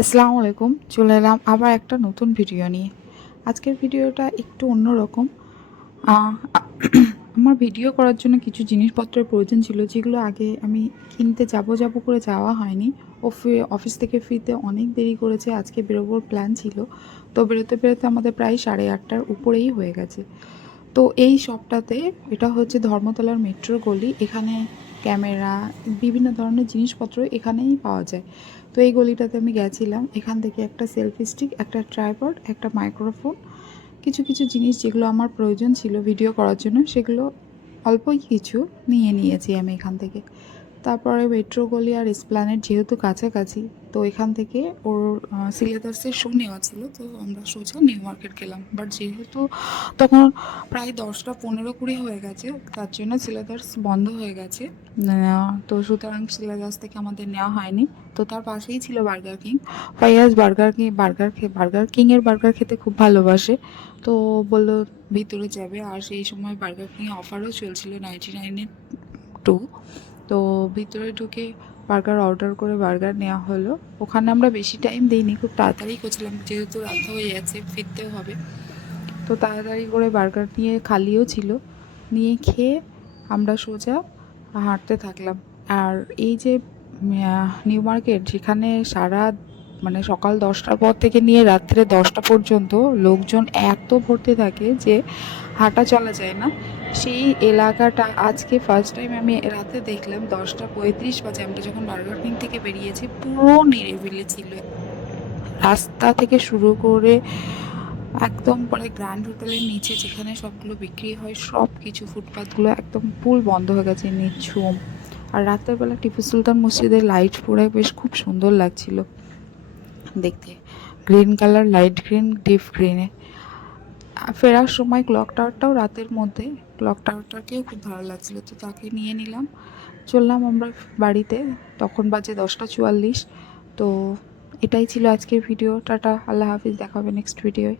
আসসালামু আলাইকুম। চলে এলাম আবার একটা নতুন ভিডিও নিয়ে। আজকের ভিডিওটা একটু অন্যরকম। আ আমার ভিডিও করার জন্য কিছু জিনিসপত্রের প্রয়োজন ছিল, যেগুলো আগে আমি কিনতে যাব করে যাওয়া হয়নি। অফিস থেকে ফিরতে অনেক দেরি করেছে। আজকে বেরোবার প্ল্যান ছিল। তো বেরোতে আমাদের প্রায় 8:30টার উপরেই হয়ে গেছে। তো এই শপটাতে, এটা হচ্ছে ধর্মতলার মেট্রো গলি। এখানে ক্যামেরা, বিভিন্ন ধরনের জিনিসপত্র এখানেই পাওয়া যায়। তো এই গলিটাতে আমি গেছিলাম। এখান থেকে একটা সেলফি স্টিক, একটা ট্রাইপড, একটা মাইক্রোফোন, কিছু জিনিস যেগুলো আমার প্রয়োজন ছিল ভিডিও করার জন্য, সেগুলো অল্পই কিছু নিয়েছি আমি এখান থেকে। তারপরে মেট্রো গলি আর এসপ্ল্যানেড যেহেতু কাছাকাছি, তো এখান থেকে ওর সিলেবাসের শো নেওয়া ছিল, তো আমরা সোজা নিউ মার্কেট গেলাম। বাট যেহেতু তখন প্রায় 10টা 15-20 হয়ে গেছে, তার জন্য সিলেবাস বন্ধ হয়ে গেছে। তো সুতরাং সিলেবাস থেকে আমাদের নেওয়া হয়নি। তো তার পাশেই ছিল বার্গার কিং। ফাইয়াজ বার্গার কিংয়ের বার্গার খেতে খুব ভালোবাসে। তো বললো ভিতরে যাবে, আর সেই সময় বার্গার কিং অফারও চলছিল 99-এ 2। তো ভিতরে ঢুকে বার্গার অর্ডার করে বার্গার নেওয়া হলো। ওখানে আমরা বেশি টাইম দিইনি, খুব তাড়াতাড়ি করছিলাম যেহেতু রাত হয়ে যাচ্ছে, ফিরতেও হবে। তো তাড়াতাড়ি করে বার্গার নিয়ে, খালিও ছিল, নিয়ে খেয়ে আমরা সোজা হাঁটতে থাকলাম। আর এই যে নিউ মার্কেট, যেখানে সকাল 10টার পর থেকে নিয়ে রাত্রে 10টা পর্যন্ত লোকজন এত ভর্তি থাকে যে হাঁটা চলা যায় না। সেই এলাকাটা আজকে ফার্স্ট টাইম আমি রাতে দেখলাম। 10টা 35 বাজে আমরা যখন বার্গার কিং থেকে বেরিয়েছি, পুরো নিরিবিলি ছিল। রাস্তা থেকে শুরু করে একদম পরে গ্র্যান্ড হোটেলের নিচে যেখানে সবগুলো বিক্রি হয়, সব কিছু ফুটপাথগুলো একদম ফুল বন্ধ হয়ে গেছে, নিঝুম। আর রাতের বেলা টিপু সুলতান মসজিদের লাইট পড়ে বেশ খুব সুন্দর লাগছিল দেখতে। Green colour, light green, deep গ্রিনে। ফেরার সময় ক্লক টাওয়ারটাও রাতের মধ্যে, ক্লক টাওয়ারটাকেও খুব ভালো লাগছিলো। তো তাকে নিয়ে নিলাম, চললাম আমরা বাড়িতে। তখন বাজে 10টা 44। তো এটাই ছিল আজকের ভিডিও। টাটা, আল্লাহ হাফিজ, দেখা হবে নেক্সট ভিডিওয়।